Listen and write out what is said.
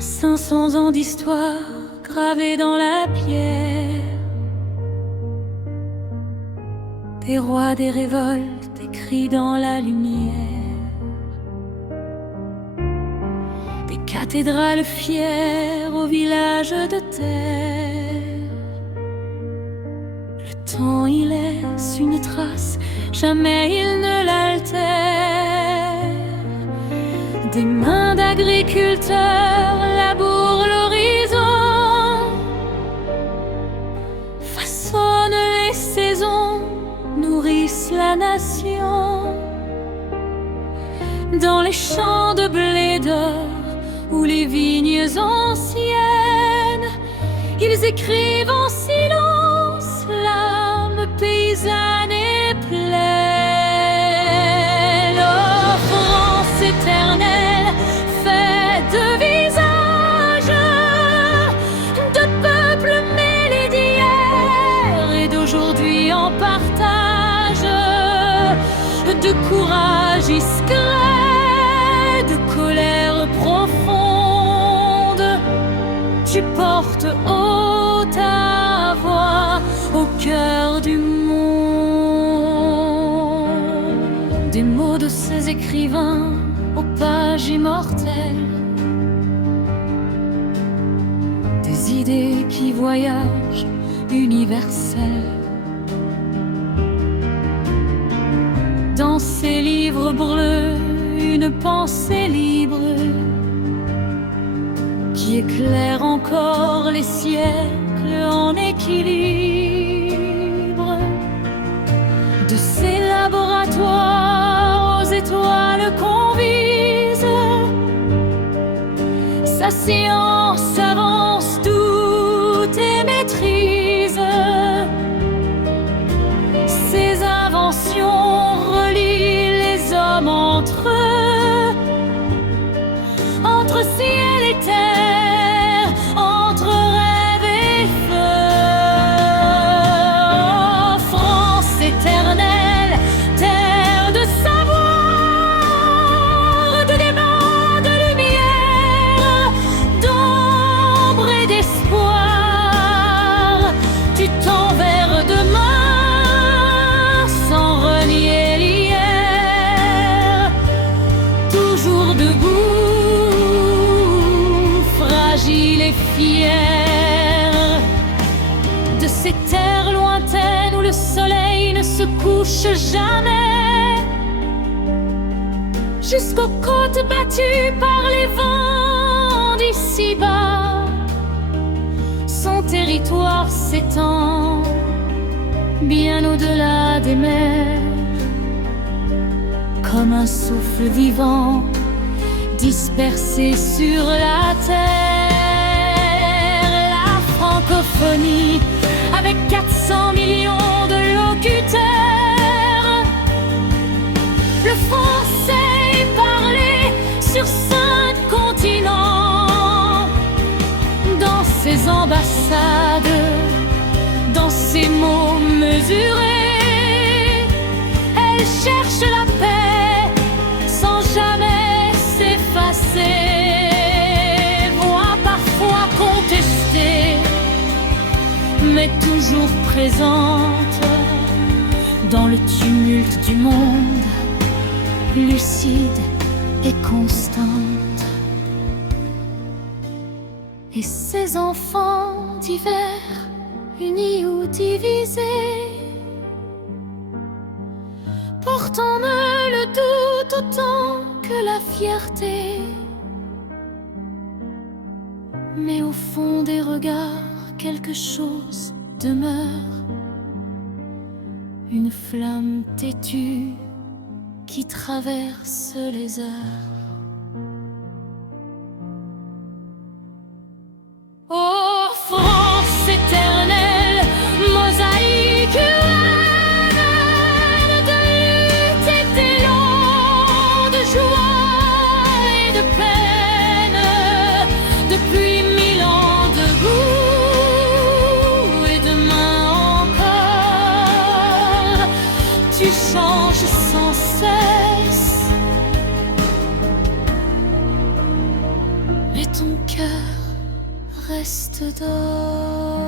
500 ans d'histoire gravée dans la pierre. Des rois, des révoltes écrits dans la lumière. Des cathédrales fières au village de terre. Le temps y laisse une trace, jamais il ne l'altère. Des mains d'agriculteurs labourent l'horizon, façonnent les saisons, nourrissent la nation. Dans les champs de blé d'or ou les vignes anciennes, ils écrivent en silence l'âme paysanne et pleine. Oh France éternelle, fait de visages, de peuples mêlés d'hier et d'aujourd'hui en partage, de courage discret, de colère profonde. Tu portes haut ta voix au cœur du monde. Des mots de ces écrivains aux pages immortelles, des idées qui voyagent universelles. Dans ces livres bleus, une pensée libre qui éclaire encore les siècles en équilibre. De ces laboratoires aux étoiles convises, sa science avance, tout et maîtrise. Ses inventions relient les hommes entre eux, entre ciel et terre, entre rêve et feu. Oh, France éternelle, terre de savoir, de débat, de lumière, d'ombre et d'espoir. Tu tends vers demain sans renier l'hier, toujours debout, fragile et fière. De ces terres lointaines où le soleil ne se couche jamais, jusqu'aux côtes battues par les vents d'ici-bas, son territoire s'étend bien au-delà des mers, comme un souffle vivant dispersé sur la terre. La francophonie, avec 400 millions de locuteurs, le français est parlé sur 5 continents. Dans ses ambassades, dans ses mots mesurés, elle cherche la paix sans jamais s'effacer. Voix parfois contestée, mais toujours présente dans le tumulte du monde, lucide et constante. Et ses enfants divers, unis ou divisés, portent en eux le doute autant que la fierté. Mais au fond des regards, quelque chose demeure, une flamme têtue qui traverse les heures. Ô France éternelle, mosaïque humaine de lutte et d'élan, de joie et de peine, depuis 1000 ans debout et demain encore, tu changes sans cesse veste d'or.